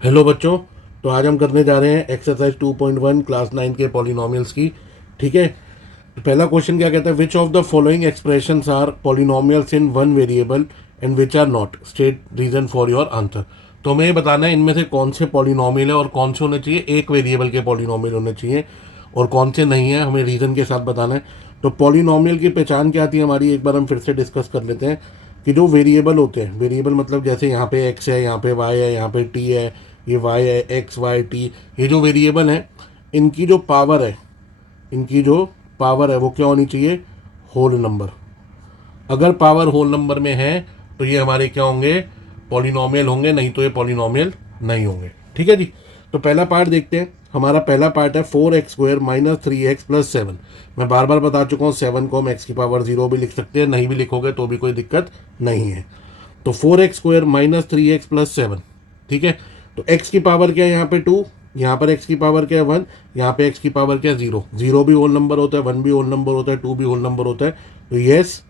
Hello बच्चों। तो आज हम करने जा रहे हैं एक्सरसाइज 2.1 क्लास 9 के पॉलिनोमियल्स की। ठीक है। तो पहला क्वेश्चन क्या कहता है, which of the following expressions are polynomials in one variable and which are not, state reason for your answer. तो हमें ये बताना है इनमें से कौन से पॉलिनोमियल है और कौन से होने चाहिए, एक वेरिएबल के पॉलिनोमियल होने चाहिए और कौन से नहीं है, हमें रीज़न के साथ बताना है। तो पॉलिनोमियल की पहचान क्या आती है हमारी, एक बार हम फिर से डिस्कस कर लेते हैं कि जो वेरिएबल होते हैं, वेरिएबल मतलब जैसे यहाँ पे एक्स है, यहाँ पे वाई है, यहाँ पे टी है, ये वाई है, एक्स वाई टी, ये जो वेरिएबल है इनकी जो पावर है, इनकी जो पावर है वो क्या होनी चाहिए, होल नंबर। अगर पावर होल नंबर में है तो ये हमारे क्या होंगे, पॉलिनोमियल होंगे, नहीं तो ये पॉलिनोमियल नहीं होंगे। ठीक है जी। तो पहला पार्ट देखते हैं। हमारा पहला पार्ट है 4x² माइनस 3x प्लस 7। मैं बार बार बता चुका हूँ 7 को हम एक्स की पावर 0 भी लिख सकते हैं, नहीं भी लिखोगे तो भी कोई दिक्कत नहीं है। तो 4x² माइनस 3x प्लस 7। ठीक है। तो x की पावर क्या है यहाँ पे 2, यहाँ पर x की पावर क्या है 1, यहाँ पे x की पावर क्या है 0। 0 भी होल नंबर होता है, 1 भी होल नंबर होता है, 2 भी होल नंबर होता है। तो yes,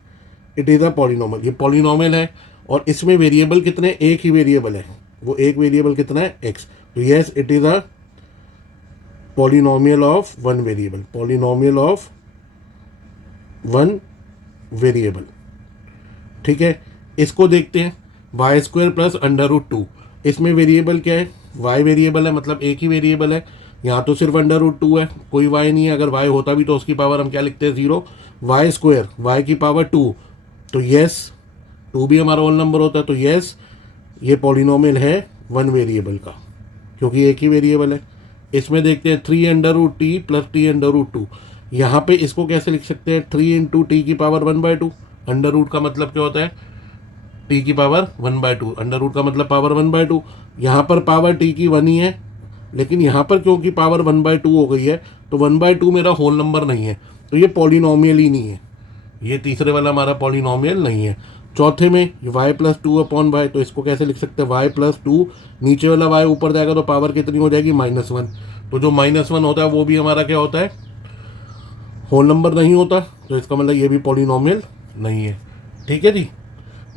it is a polynomial, ये पॉलिनोमियल है। और इसमें वेरिएबल कितने, एक ही वेरिएबल है, वो एक वेरिएबल कितना है, एक्स। तो yes, it is a polynomial of one variable, polynomial of one variable. ठीक है। इसको देखते हैं, y² प्लस √2। इसमें वेरिएबल क्या है, y वेरिएबल है, मतलब एक ही वेरिएबल है। यहाँ तो सिर्फ √2 है, कोई y नहीं है। अगर y होता भी तो उसकी पावर हम क्या लिखते हैं, 0। y² y की पावर 2, तो यस 2 भी हमारा होल नंबर होता है। तो यस, ये पॉलिनोमियल है वन वेरिएबल का, क्योंकि एक ही वेरिएबल है। इसमें देखते हैं 3√t प्लस t√2। यहाँ पे इसको कैसे लिख सकते हैं, 3 इंटू टी की पावर 1/2। अंडर रूट का मतलब क्या होता है, टी की पावर 1/2। अंडर रूट का मतलब पावर 1/2। यहाँ पर पावर टी की 1 ही है, लेकिन यहाँ पर क्योंकि पावर 1/2 हो गई है तो 1/2 मेरा होल नंबर नहीं है, तो ये पॉलिनोमियल ही नहीं है, ये तीसरे वाला हमारा पॉलिनोमियल नहीं है। चौथे में y प्लस 2/y, तो इसको कैसे लिख सकते हैं, y प्लस 2, नीचे वाला y ऊपर जाएगा तो पावर कितनी हो जाएगी, -1। तो जो -1 होता है वो भी हमारा क्या होता है, होल नंबर नहीं होता। तो इसका मतलब ये भी पॉलिनोमियल नहीं है। ठीक है जी।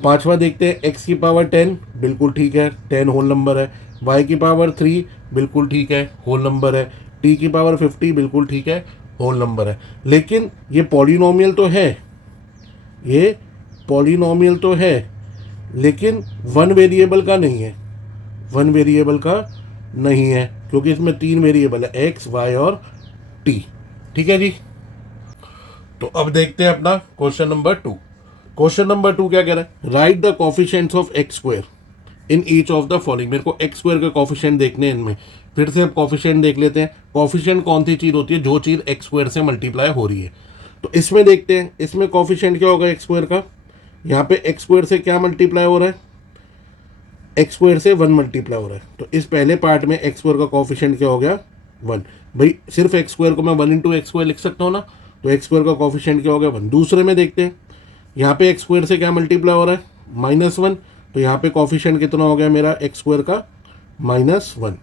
पांचवा देखते हैं, x की पावर 10, बिल्कुल ठीक है, 10 होल नंबर है। y की पावर 3, बिल्कुल ठीक है, होल नंबर है। t की पावर 50, बिल्कुल ठीक है, होल नंबर है। लेकिन ये पॉलिनोमियल तो है, ये पॉलिनोमियल तो है, लेकिन वन वेरिएबल का नहीं है, वन वेरिएबल का नहीं है, क्योंकि इसमें 3 वेरिएबल है, एक्स वाई और टी। ठीक है जी। तो अब देखते हैं अपना क्वेश्चन नंबर 2। क्वेश्चन नंबर 2 क्या कह रहा है, right the coefficients of x² in each of the following. मेरे को x² के कोफिशिएंट देखने हैं इनमें। फिर से अब कोफिशिएंट देख लेते हैं। कोफिशिएंट कौन सी चीज़ होती है, जो चीज़ x² से मल्टीप्लाई हो रही है। तो इसमें देखते हैं, इसमें कोफिशिएंट क्या होगा x² का, यहाँ पे x² से क्या मल्टीप्लाई हो रहा है, x² से 1 मल्टीप्लाई हो रहा है। तो इस पहले पार्ट में x² का कोफिशिएंट क्या हो गया, 1। भाई सिर्फ x² को मैं 1 इंटू x² लिख सकता हूँ ना, तो x² का कोफिशिएंट क्या हो गया, 1। दूसरे में देखते हैं, यहाँ पे x² से क्या मल्टीप्लाई हो रहा है, -1। तो यहाँ पे कोफिशिएंट कितना हो गया मेरा x² का, -1।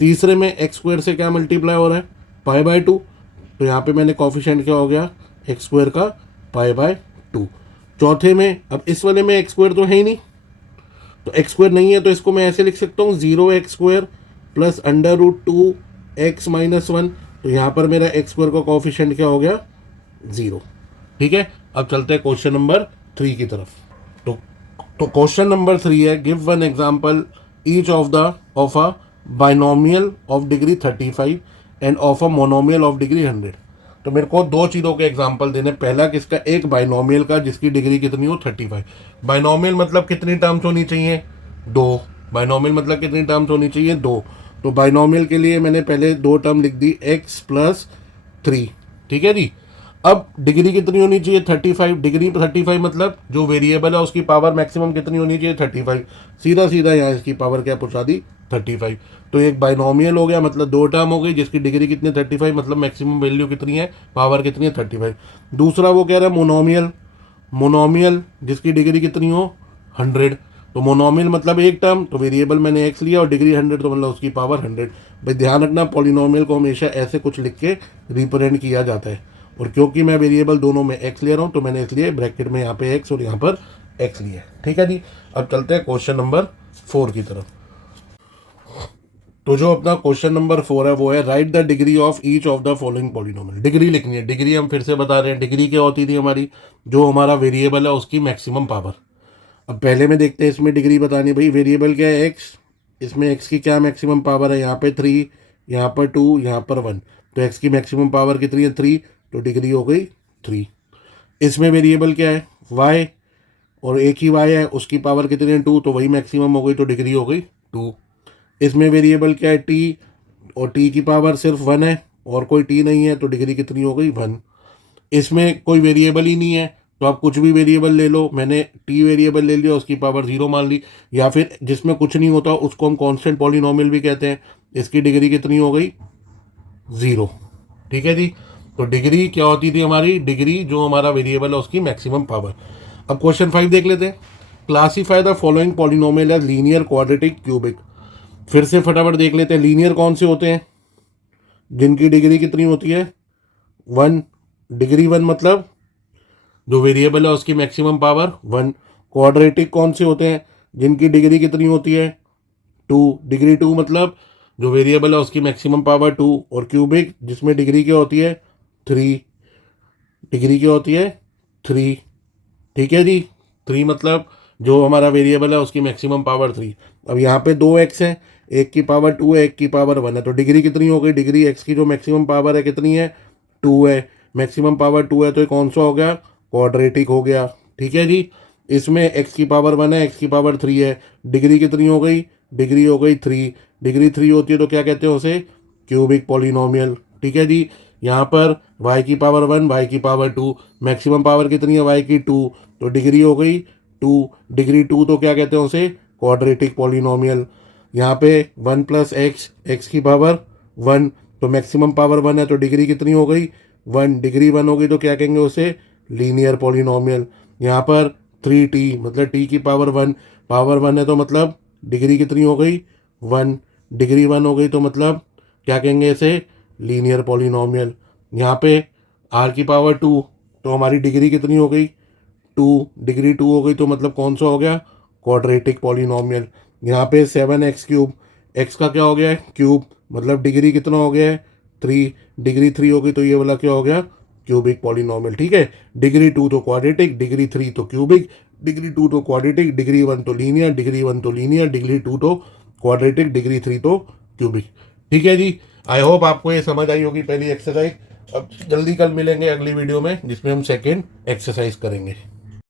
तीसरे में x² से क्या मल्टीप्लाई हो रहा है, π/2। तो यहाँ पे मैंने कोफिशिएंट क्या हो गया, x² का π/2। चौथे में, अब इस वाले में x² तो है ही नहीं, तो x² नहीं है, तो इसको मैं ऐसे लिख सकता हूँ 0x² प्लस √2x-1। तो यहाँ पर मेरा x² का कोफिशिएंट क्या हो गया, 0। ठीक है। अब चलते हैं क्वेश्चन नंबर 3 की तरफ। तो क्वेश्चन नंबर 3 है, give one example each of a binomial of degree 35 end of a monomial of degree 100। तो मेरे को दो चीज़ों के एग्जांपल देने। पहला किसका, एक बाइनोमियल का जिसकी डिग्री कितनी हो 35। बाइनोमियल मतलब कितनी टर्म्स होनी चाहिए, 2। बाइनोमियल मतलब कितनी टर्म्स होनी चाहिए, 2। तो बाइनोमियल के लिए मैंने पहले 2 टर्म लिख दी, x+3। ठीक है जी। अब डिग्री कितनी होनी चाहिए, 35। डिग्री 35 मतलब जो वेरिएबल है उसकी पावर मैक्सिमम कितनी होनी चाहिए, 35। सीधा सीधा यहाँ इसकी पावर क्या पहुँचा दी, 35। तो एक बाइनोमियल हो गया, मतलब 2 टर्म हो गई जिसकी डिग्री कितनी, 35, मतलब मैक्सिमम वैल्यू कितनी है, पावर कितनी है, 35। दूसरा वो कह रहा है मोनोमियल, मोनोमियल जिसकी डिग्री कितनी हो, 100। तो मोनोमियल मतलब एक टर्म, तो वेरिएबल मैंने x लिया और डिग्री 100, तो मतलब उसकी पावर 100। भाई ध्यान रखना, पॉलिनोमियल को हमेशा ऐसे कुछ लिख के रिप्रेजेंट किया जाता है। और क्योंकि मैं वेरिएबल दोनों में x ले रहा हूँ तो मैंने इसलिए ब्रैकेट में यहाँ पे x और यहाँ पर x लिया है। ठीक है जी। अब चलते हैं क्वेश्चन नंबर 4 की तरफ। तो जो अपना क्वेश्चन नंबर 4 है वो है right the degree of each of the following polynomial. Degree लिखनी है। डिग्री हम फिर से बता रहे हैं, डिग्री क्या होती थी हमारी, जो हमारा वेरिएबल है उसकी मैक्सिमम पावर। अब पहले में देखते हैं इसमें डिग्री बतानी है। भाई वेरिएबल क्या है, एक्स, इसमें एक्स की क्या मैक्सिमम पावर है, यहाँ पे 3, यहाँ पर 2, यहाँ पर 1, तो एक्स की मैक्सिमम पावर कितनी है 3, तो डिग्री हो गई 3। इसमें वेरिएबल क्या है वाई, और एक ही वाई है, उसकी पावर कितनी है 2, तो वही मैक्सिमम हो गई, तो डिग्री हो गई 2। इसमें वेरिएबल क्या है टी, और टी की पावर सिर्फ 1 है और कोई टी नहीं है, तो डिग्री कितनी हो गई 1। इसमें कोई वेरिएबल ही नहीं है तो आप कुछ भी वेरिएबल ले लो, मैंने टी वेरिएबल ले लिया, उसकी पावर 0 मान ली, या फिर जिसमें कुछ नहीं होता उसको हम कांस्टेंट पॉलिनोमियल भी कहते हैं। इसकी डिग्री कितनी हो गई 0। ठीक है जी। तो डिग्री क्या होती थी हमारी, डिग्री जो हमारा वेरिएबल है उसकी मैक्सिमम पावर। अब क्वेश्चन 5 देख लेते हैं। Classify the following polynomial as linear, quadratic, cubic. फिर से फटाफट देख लेते हैं। लीनियर कौन से होते हैं, जिनकी डिग्री कितनी होती है 1। डिग्री 1 मतलब जो वेरिएबल है उसकी मैक्सिमम पावर 1। क्वाड्रेटिक कौन से होते हैं, जिनकी डिग्री कितनी होती है 2। डिग्री 2 मतलब जो वेरिएबल है उसकी मैक्सिमम पावर 2। और क्यूबिक जिसमें डिग्री क्या होती है 3। डिग्री क्या होती है 3। ठीक है जी। 3 मतलब जो हमारा वेरिएबल है उसकी मैक्सिमम पावर 3। अब यहाँ पे 2x है, एक की पावर 2 है, एक की पावर 1 है, तो डिग्री कितनी हो गई, डिग्री x की जो मैक्सिमम पावर है कितनी है 2 है, मैक्सिमम पावर 2 है, तो ये कौन सा हो गया, क्वाड्रेटिक हो गया। ठीक है जी। इसमें x की पावर 1 है, x की पावर 3 है, डिग्री कितनी हो गई, डिग्री हो गई 3। डिग्री 3 होती है तो क्या कहते हैं उसे, क्यूबिक पॉलिनोमियल। ठीक है जी। यहाँ पर y की पावर 1, y की पावर 2, मैक्सिमम पावर कितनी है y की 2, तो डिग्री हो गई 2। डिग्री 2 तो क्या कहते हैं उसे, क्वाड्रेटिक पॉलिनोमियल। यहाँ पे 1 प्लस एक्स, एक्स की पावर 1, तो मैक्सिमम पावर 1 है, तो डिग्री कितनी हो गई 1। डिग्री 1 हो गई तो क्या कहेंगे उसे, लीनियर पॉलिनोमियल। यहाँ पर 3t मतलब t की पावर 1, पावर 1 है तो मतलब डिग्री कितनी हो गई 1। डिग्री 1 हो गई तो मतलब क्या कहेंगे इसे, लीनियर पॉलिनोमियल। यहाँ पे r की पावर 2, तो हमारी डिग्री कितनी हो गई 2। डिग्री 2 हो गई तो मतलब कौन सा हो गया, क्वाड्रेटिक पॉलिनोमियल। यहाँ पे 7x क्यूब, x का क्या हो गया है क्यूब, मतलब डिग्री कितना हो गया है 3। डिग्री 3 हो गई तो ये वाला क्या हो गया, क्यूबिक पॉलिनोमियल। ठीक है। डिग्री 2 तो क्वाड्रेटिक, डिग्री 3 तो क्यूबिक, डिग्री 2 तो क्वाड्रेटिक, डिग्री 1 तो लीनियर, डिग्री 1 तो लीनियर, डिग्री 2 तो क्वाड्रेटिक, डिग्री 3 तो क्यूबिक। ठीक है जी। आई होप आपको ये समझ आई होगी पहली एक्सरसाइज। अब जल्दी कल मिलेंगे अगली वीडियो में जिसमें हम सेकेंड एक्सरसाइज करेंगे।